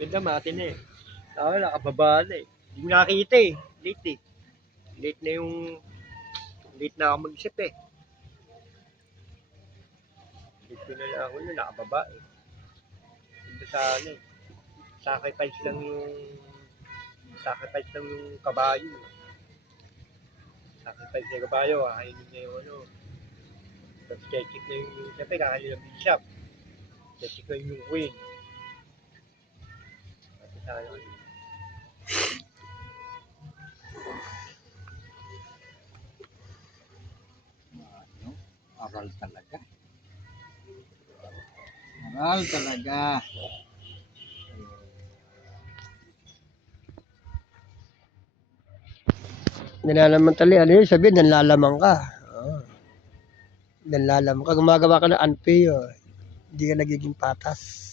Ganda matin eh. Ako nakababa na eh. Hindi ko nakita eh. Late eh. Late na yung... Late na ako mag-isip eh. Late ko na lang ako yun. Nakababa eh. Ganda sa ano eh. Sacrifice lang yung... Sacrifice lang yung kabayo. Sacrifice na yung kabayo. Kakainin niya yung ano. Tapos check na yung... Siyempre kakainin ng bishop. Check na yung queen. Tapos ano. Ano? Aral talaga. Aral talaga. Nananamantali, ano yun? Sabihin, nanlalamang ka. Oh. Nanlalamang ka. Gumagawa ka ng unfair. Hindi ka nagiging patas.